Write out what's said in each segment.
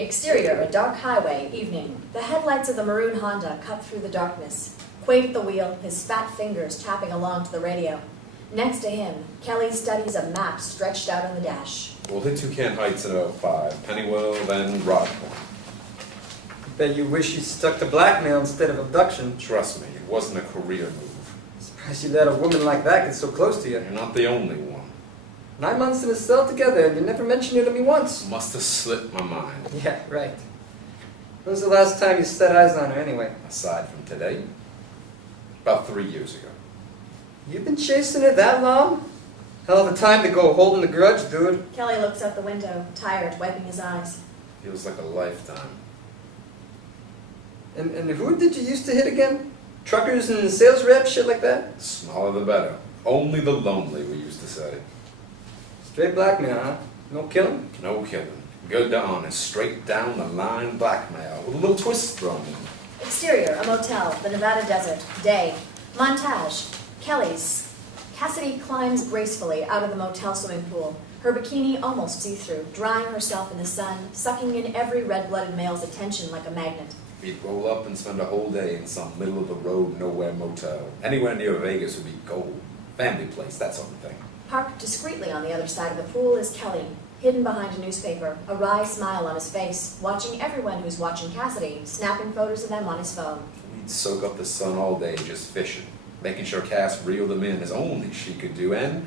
Exterior, a dark highway, evening. The headlights of the maroon Honda cut through the darkness. Quaid at the wheel, his fat fingers tapping along to the radio. Next to him, Kelly studies a map stretched out on the dash. We'll hit Toucan Heights in about 5. Pennywell, then Rodmore. Bet you wish you stuck to blackmail instead of abduction. Trust me, it wasn't a career move. Surprised you let a woman like that get so close to you. You're not the only one. 9 months in a cell together and you never mentioned it to me once. Must have slipped my mind. Yeah, right. When was the last time you set eyes on her anyway? Aside from today, about 3 years ago. You've been chasing her that long? Hell of a time to go holding a grudge, dude. Kelly looks out the window, tired, wiping his eyes. Feels like a lifetime. And who did you used to hit again? Truckers and sales reps, shit like that? The smaller the better. Only the lonely, we used to say. Straight blackmail, huh? No killing? No killing. Good to honest, straight down the line blackmail, with a little twist thrown in. Exterior, a motel, the Nevada desert, day. Montage, Kelly's. Cassidy climbs gracefully out of the motel swimming pool, her bikini almost see-through, drying herself in the sun, sucking in every red-blooded male's attention like a magnet. We'd roll up and spend a whole day in some middle-of-the-road, nowhere motel. Anywhere near Vegas would be gold. Family place, that sort of thing. Parked discreetly on the other side of the pool is Kelly, hidden behind a newspaper, a wry smile on his face, watching everyone who's watching Cassidy, snapping photos of them on his phone. We'd soak up the sun all day just fishing, making sure Cass reeled them in as only she could do, and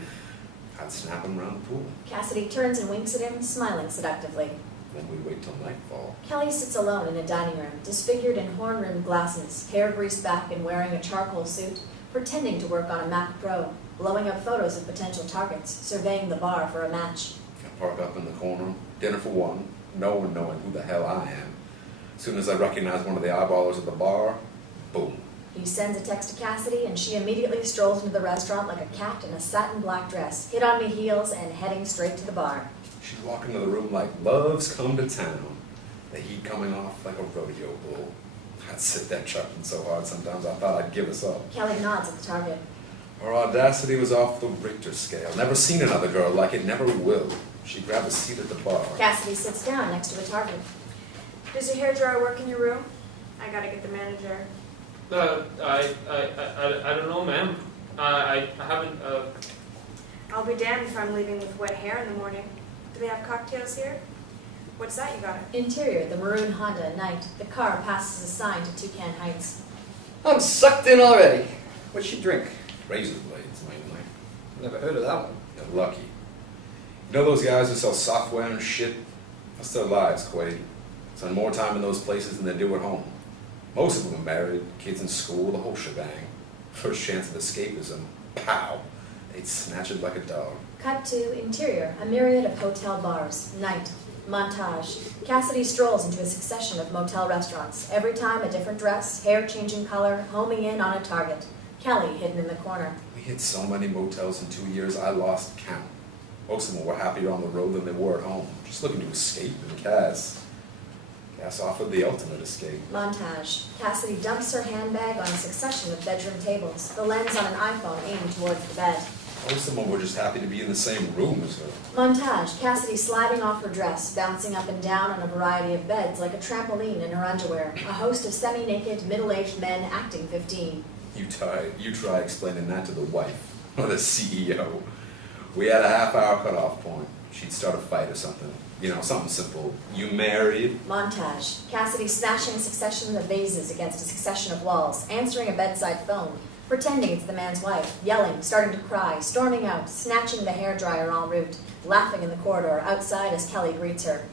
I'd snap them around the pool. Cassidy turns and winks at him, smiling seductively. Then we'd wait till nightfall. Kelly sits alone in a dining room, disfigured in horn-rimmed glasses, hair greased back and wearing a charcoal suit, pretending to work on a Mac Pro, blowing up photos of potential targets, surveying the bar for a match. I park up in the corner, dinner for one, no one knowing who the hell I am. As soon as I recognize one of the eyeballers at the bar, boom. He sends a text to Cassidy, and she immediately strolls into the restaurant like a cat in a satin black dress, hit-on-me heels and heading straight to the bar. She'd walk into the room like love's come to town, the heat coming off like a rodeo bull. I'd sit there chuckling so hard sometimes I thought I'd give us up. Kelly nods at the target. Her audacity was off the Richter scale. Never seen another girl like it, never will. She grabbed a seat at the bar. Cassidy sits down next to the target. Does your hairdryer work in your room? I gotta get the manager. I don't know, ma'am. I haven't, I'll be damned if I'm leaving with wet hair in the morning. Do they have cocktails here? What's that you got? Interior, the maroon Honda at night. The car passes a sign to Toucan Heights. I'm sucked in already. What'd she drink? Razor blades, mainly. Never heard of that one. You're lucky. You know those guys who sell software and shit? That's their lives, Quaid. Spend more time in those places than they do at home. Most of them are married, kids in school, the whole shebang. First chance of escapism, pow! They'd snatch it like a dog. Cut to interior, a myriad of hotel bars. Night. Montage. Cassidy strolls into a succession of motel restaurants. Every time a different dress, hair changing color, homing in on a target. Kelly hidden in the corner. We hit so many motels in 2 years, I lost count. Most of them were happier on the road than they were at home, just looking to escape, and Cass offered the ultimate escape. Montage. Cassidy dumps her handbag on a succession of bedroom tables, the lens on an iPhone aimed towards the bed. Most of them were just happy to be in the same room as her. Montage. Cassidy sliding off her dress, bouncing up and down on a variety of beds like a trampoline in her underwear. A host of semi-naked, middle-aged men acting 15. You try explaining that to the wife, or the CEO. We had a half-hour cutoff point. She'd start a fight or something. You know, something simple. You married? Montage. Cassidy smashing a succession of vases against a succession of walls, answering a bedside phone, pretending it's the man's wife, yelling, starting to cry, storming out, snatching the hairdryer en route, laughing in the corridor outside as Kelly greets her.